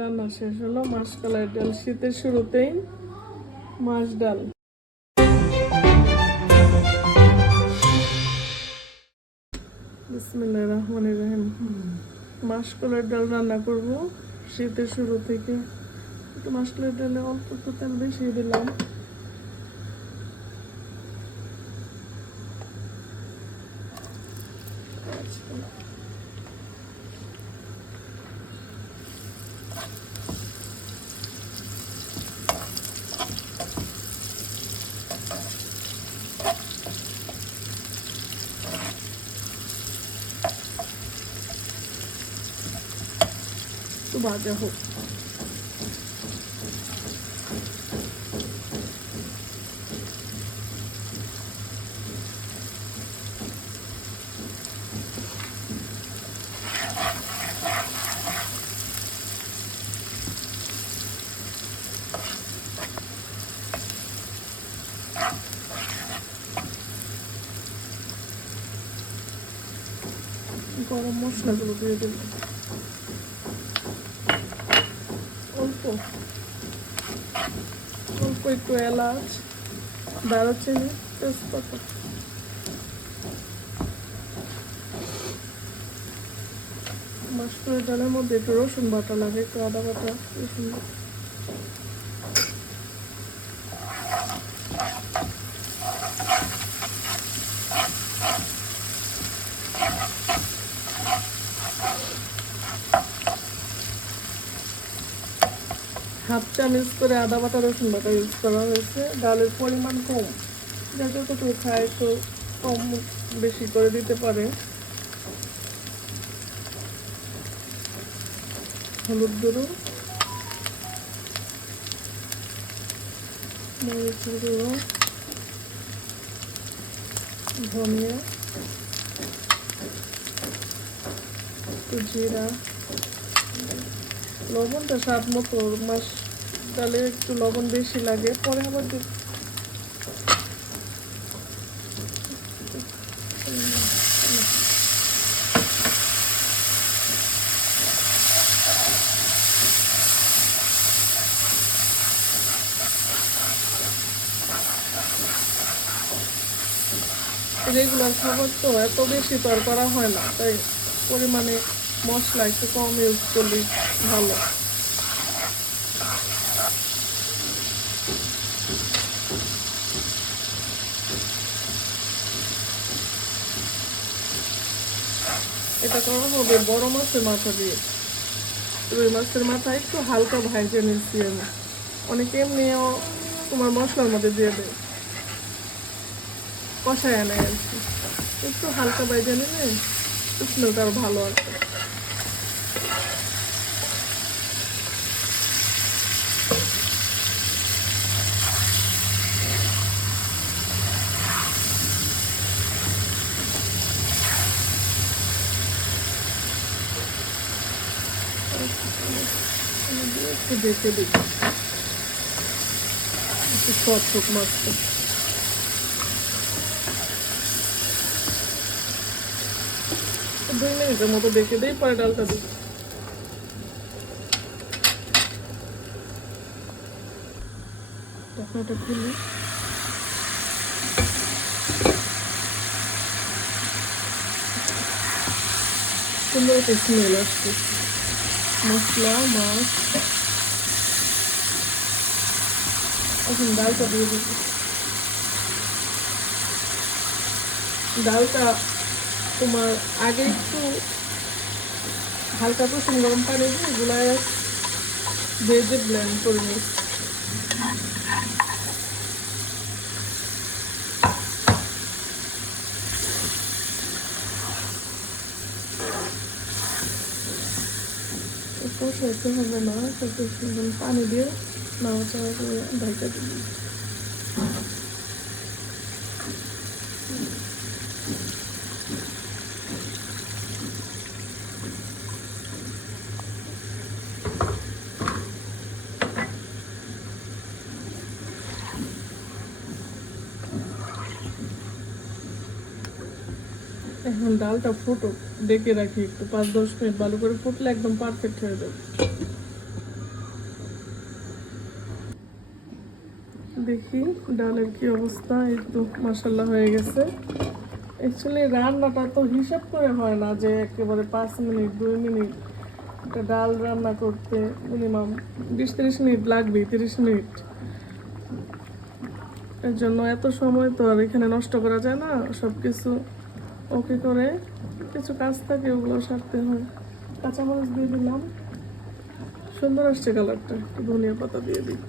রান্না শেষ হলো মাসকলাই ডাল শীতের শুরুতেই, মাছ ডাল। বিসমিল্লাহির রহমানির রহিম। মাসকলাইয়ের ডাল রান্না করব শীতের শুরু থেকে। একটু মাসকলাইয়ের ডালে অল্প একটু তেল বেশি দিলাম। একটু ভাজা হোক গরম মশলাগুলো দিয়ে দেবো অল্প একটু এলাচ দারুচিনি তেজপাতা মাসকলাই ডালের মধ্যে একটু রসুন বাটা লাগে একটু আদা বাটা রসুন হাফ চামচ করে আদা বাটা, রসুন বাটা ইউজ করা হয়েছে। ডালের পরিমাণ কম। যা যতটুকু খায় তো কম বেশি করে দিতে পারে। হলুদ গুঁড়ো। ধনিয়া। জিরা। লবণটা স্বাদ মতো মাছ ডালে একটু লবণ বেশি লাগে, পরে আবার রেগুলার খাবার তো এত বেশি তো আর করা হয় না, তাই পরিমাণে মশলা একটু কম ইউজ করলে ভালো। এটা করা হবে বড় মাছের মাথা দিয়ে। রুই মাছের মাথা একটু হালকা ভাইজে নিচ্ছি আমি। অনেকে এমনিও তোমার মশলার মধ্যে দিয়ে দেয়। কষায় আনে আর কি। একটু হালকা ভাইজে নিলে আরও ভালো আছে একটু দেখে দিই একটু সব হোক মাছটা দুই মিনিটের মতো দেখে দিই পরে ডালটা দিই ঢাকনাটা খুলি সুন্দর একটা স্মেল আসছে মশলা, মাছ। এখন ডালটা দিয়ে দিচ্ছি ডালটা তোমার আগে একটু হালকা কুসুম গরম পানি দিয়ে গুলায়, ভেজে ব্লেন্ড করে নিস কষাইতে হবে না সুন্দর পানি দিয়ে নাড়াচাড়া করে ঢাকা দিবি ডালটা ফুটো ডেকে রাখি একটু, পাঁচ দশ মিনিট ভালো করে ফুটলে একদম পারফেক্ট হয়ে যাবে। দেখি ডালের কি অবস্থা একটু মাসাল্লাহ হয়ে গেছে। অ্যাকচুয়ালি রান্নাটা তো হিসাব করে হয় না যে একেবারে পাঁচ মিনিট, দুই মিনিট একটা ডাল রান্না করতে মিনিমাম বিশ তিরিশ মিনিট লাগবে তিরিশ মিনিট। এর জন্য এত সময় তো আর এখানে নষ্ট করা যায় না সব কিছু ওকে করে কিছু কাজ থাকে, ওগুলো সারতে হয়। কাঁচামরিচ দিয়ে দিলাম। সুন্দর আসছে কালারটা। একটু ধনিয়া পাতা দিয়ে দিই।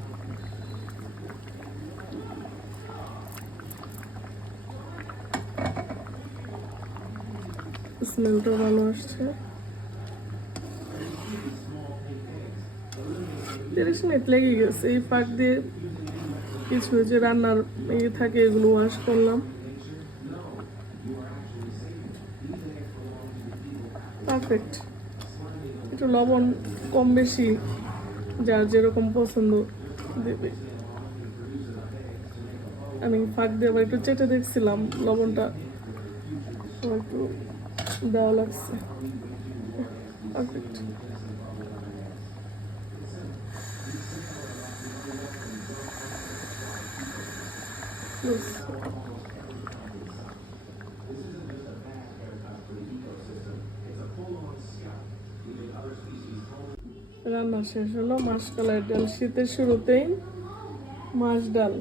স্মেলটা ভালো আসছে। তিরিশ মিনিট লেগে গেছে। এই পাক দিয়ে কিছু যে রান্নার ইয়ে থাকে, এগুলো ওয়াশ করলাম। পারফেক্ট একটু লবণ কম বেশি যার যেরকম পছন্দ দেবে। আমি ফাঁক দিয়ে আবার একটু চেটে দেখছিলাম লবণটা। একটু দেওয়া লাগছে। পারফেক্ট রান্না শেষ হলো মাসকলাই ডাল শীতের শুরুতেই মাছ ডাল।